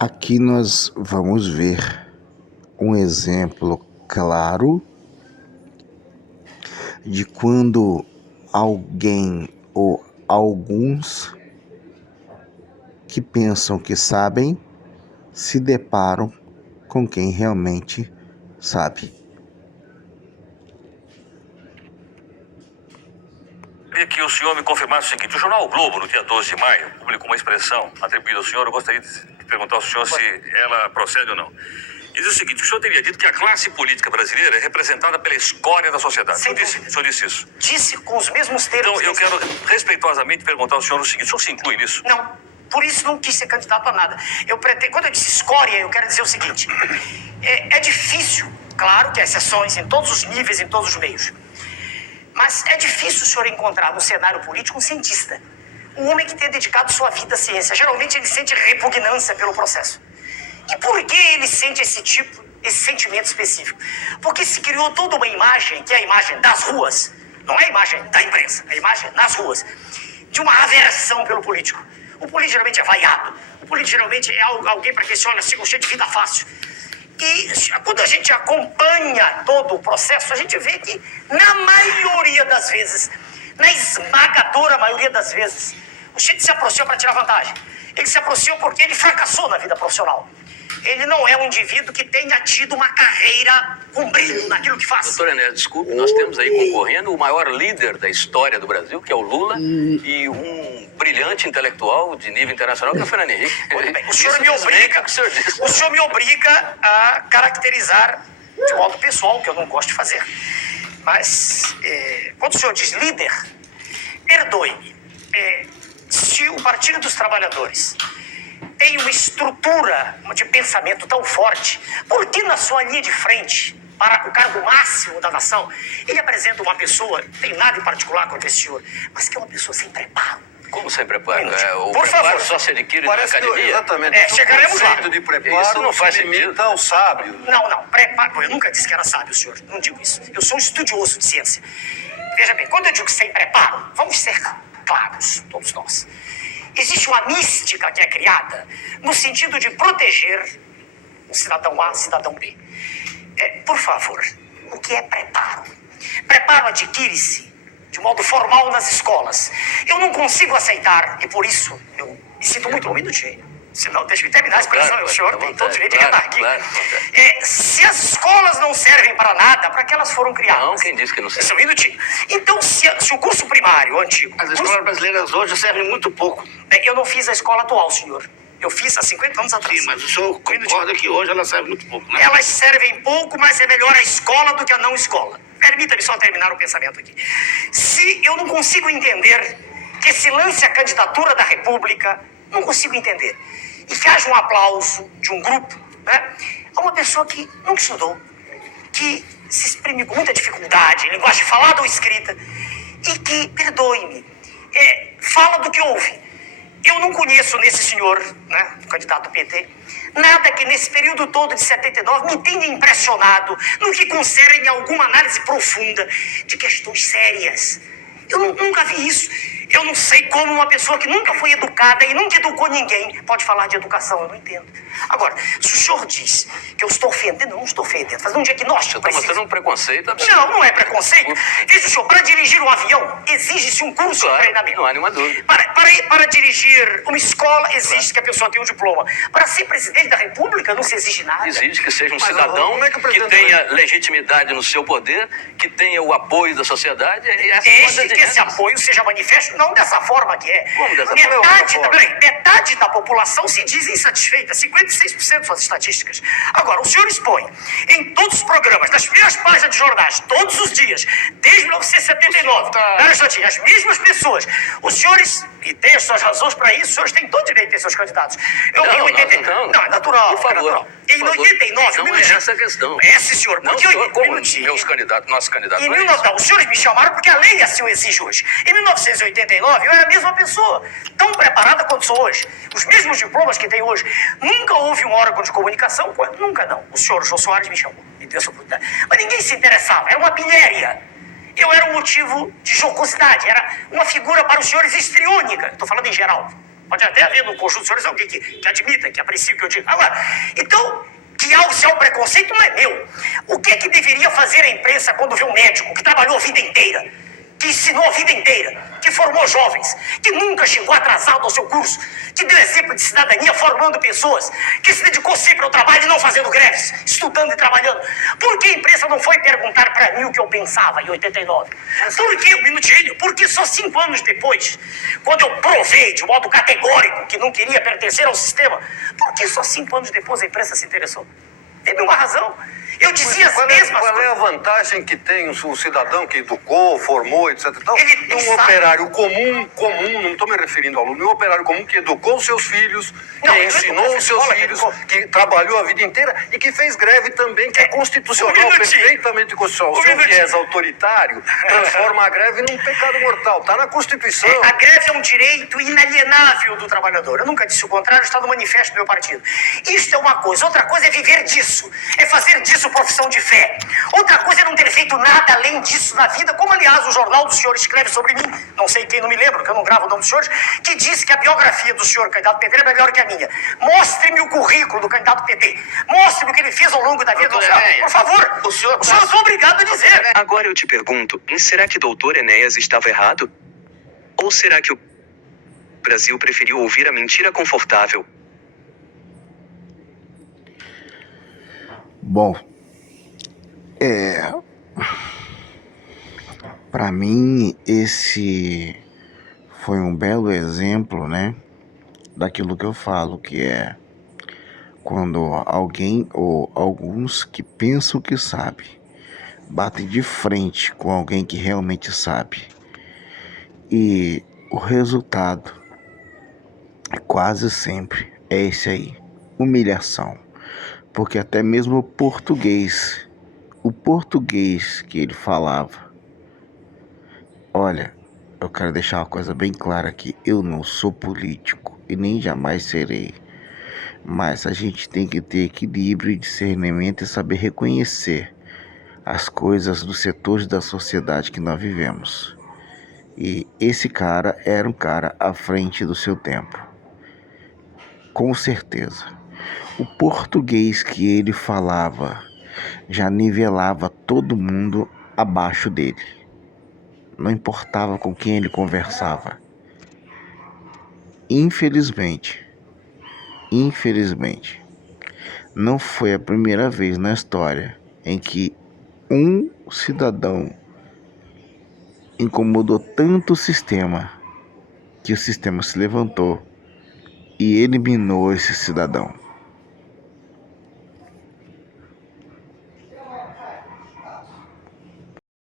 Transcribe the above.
Aqui nós vamos ver um exemplo claro de quando alguém ou alguns que pensam que sabem se deparam com quem realmente sabe. Queria que o senhor me confirmasse o seguinte: o jornal o Globo, no dia 12 de maio, publicou uma expressão atribuída ao senhor. Eu gostaria de perguntar ao senhor se ela procede ou não. Diz o seguinte: o senhor teria dito que a classe política brasileira é representada pela escória da sociedade. O senhor disse isso? Disse com os mesmos termos. Então, eu quero respeitosamente perguntar ao senhor o seguinte: o senhor se inclui nisso? Não, por isso não quis ser candidato a nada. Quando eu disse escória, eu quero dizer o seguinte: é difícil, claro que há exceções em todos os níveis, em todos os meios. Mas é difícil o senhor encontrar no cenário político um cientista. Um homem que tenha dedicado sua vida à ciência. Geralmente ele sente repugnância pelo processo. E por que ele sente esse sentimento específico? Porque se criou toda uma imagem, que é a imagem das ruas, não é a imagem da imprensa, é a imagem nas ruas, de uma aversão pelo político. O político geralmente é vaiado. O político geralmente é alguém para quem se olha assim, cheio de vida fácil. E quando a gente acompanha todo o processo, a gente vê que, na maioria das vezes, na esmagadora maioria das vezes, o sujeito se aproxima para tirar vantagem. Ele se aproxima porque ele fracassou na vida profissional. Ele não é um indivíduo que tenha tido uma carreira com brilho naquilo que faz. Doutor Enéas, desculpe, nós temos aí concorrendo o maior líder da história do Brasil, que é o Lula, e um brilhante intelectual de nível internacional, que é o Fernando Henrique. Muito bem. O senhor me obriga a caracterizar de modo pessoal, que eu não gosto de fazer. Mas, quando o senhor diz líder, perdoe-me. Se o Partido dos Trabalhadores tem uma estrutura de pensamento tão forte, por que na sua linha de frente, para o cargo máximo da nação, ele apresenta uma pessoa, não tem nada em particular contra esse senhor, mas que é uma pessoa sem preparo? Como sem preparo? O por preparo favor. Só se adquire na academia? Exatamente. Chegaremos lá. De preparo, isso não faz sentido. Então, sábio. Não, preparo. Eu nunca disse que era sábio, senhor. Não digo isso. Eu sou um estudioso de ciência. Veja bem, quando eu digo sem preparo, vamos ser claros, todos nós. Existe uma mística que é criada no sentido de proteger o cidadão A, o cidadão B. Por favor, o que é preparo? Preparo adquire-se de modo formal nas escolas. Eu não consigo aceitar, e por isso eu me sinto muito... Um minutinho. Senão, deixa eu terminar a expressão. Claro, o senhor tem todo o direito de claro, retar aqui. claro. Se as escolas não servem para nada, para que elas foram criadas? Não, quem disse que não serve? Só um minutinho. Então, se o curso primário, o antigo... As escolas brasileiras hoje servem muito pouco. Eu não fiz a escola atual, senhor. Eu fiz há 50 anos atrás. Sim, mas o senhor concorda que hoje elas servem muito pouco, né? Elas servem pouco, mas é melhor a escola do que a não escola. Permita-me só terminar o pensamento aqui. Se eu não consigo entender que se lance a candidatura da República, não consigo entender, e que haja um aplauso de um grupo, né, a uma pessoa que nunca estudou, que se exprime com muita dificuldade, em linguagem falada ou escrita, e que, perdoe-me, fala do que ouve. Eu não conheço nesse senhor, né, candidato do PT, nada que nesse período todo de 79 me tenha impressionado no que concerne alguma análise profunda de questões sérias. Eu nunca vi isso. Eu não sei como uma pessoa que nunca foi educada e nunca educou ninguém pode falar de educação. Eu não entendo. Agora, se o senhor diz que eu estou ofendendo, eu não estou ofendendo. Faz um diagnóstico. Você está mostrando um preconceito absurdo. Não é preconceito. Veja, senhor, para dirigir um avião, exige-se um curso de treinamento. Não há nenhuma dúvida. Para dirigir uma escola, exige que a pessoa tenha um diploma. Para ser presidente da República, não se exige nada. Exige que seja um cidadão que tenha legitimidade no seu poder, que tenha o apoio da sociedade. Desde que esse apoio seja manifesto, não dessa forma que é. Como dessa forma? Metade da população se diz insatisfeita, 56% são as estatísticas. Agora, o senhor expõe em todos os programas, nas primeiras páginas de jornais, todos os dias, desde 1979, as mesmas pessoas. Os senhores, e tem as suas razões para isso, os senhores têm todo direito de ter seus candidatos. Não, é natural. Por favor. É natural. Em 89, não é essa a questão. Sim, senhor. Não, senhor, como meus candidatos, nossos candidatos. Os senhores me chamaram porque a lei assim o exige hoje. Em 1989, eu era a mesma pessoa, tão preparada quanto sou hoje. Os mesmos diplomas que tenho hoje. Nunca houve um órgão de comunicação, nunca não. O senhor Jô Soares me chamou, me deu essa oportunidade. Mas ninguém se interessava, era uma pilhéria. Eu era um motivo de jocosidade, era uma figura para os senhores histriônica. Estou falando em geral. Pode até haver no conjunto de senhores alguém que admita, que aprecie o que eu digo. Agora, então, se há um preconceito não é meu. O que deveria fazer a imprensa quando vê um médico que trabalhou a vida inteira, que ensinou a vida inteira, que formou jovens, que nunca chegou atrasado ao seu curso, que deu exemplo de cidadania formando pessoas, que se dedicou sempre ao trabalho e não fazendo greves, estudando e trabalhando? Por que a imprensa não foi perguntar para mim o que eu pensava em 89? Por que, um minutinho, porque só 5 anos depois, quando eu provei de modo categórico que não queria pertencer ao sistema, por que só 5 anos depois a imprensa se interessou? Teve uma razão. Eu dizia as mesmas Qual é a coisas. vantagem que tem o cidadão que educou, formou, etc. Então, Ele um sabe. operário comum, não estou me referindo ao aluno, um operário comum que educou seus filhos, Não, que ele ensinou educou os seus escola, filhos, educou. que trabalhou a vida inteira e que fez greve também, que é constitucional, Um minutinho. perfeitamente constitucional. O seu minutinho. viés autoritário transforma a greve num pecado mortal. Está na Constituição. A greve é um direito inalienável do trabalhador. Eu nunca disse o contrário, está no manifesto do meu partido. Isto é uma coisa. Outra coisa é viver disso. É fazer disso profissão de fé. Outra coisa é não ter feito nada além disso na vida, como aliás o jornal do senhor escreve sobre mim, não sei quem, não me lembro, que eu não gravo o nome dos senhores, que diz que a biografia do senhor candidato PT é melhor que a minha. Mostre-me o currículo do candidato PT. Mostre-me o que ele fez ao longo da vida. Por favor, o senhor é obrigado a dizer. Agora eu te pergunto, será que doutor Enéas estava errado? Ou será que o Brasil preferiu ouvir a mentira confortável? Bom, para mim esse foi um belo exemplo, né, daquilo que eu falo, que é quando alguém ou alguns que pensam que sabe batem de frente com alguém que realmente sabe, e o resultado quase sempre é esse aí: humilhação. Porque até mesmo o português que ele falava, olha, eu quero deixar uma coisa bem clara aqui: eu não sou político e nem jamais serei, mas a gente tem que ter equilíbrio e discernimento e saber reconhecer as coisas dos setores da sociedade que nós vivemos. E esse cara era um cara à frente do seu tempo, com certeza. O português que ele falava já nivelava todo mundo abaixo dele. Não importava com quem ele conversava. Infelizmente, não foi a primeira vez na história em que um cidadão incomodou tanto o sistema que o sistema se levantou e eliminou esse cidadão.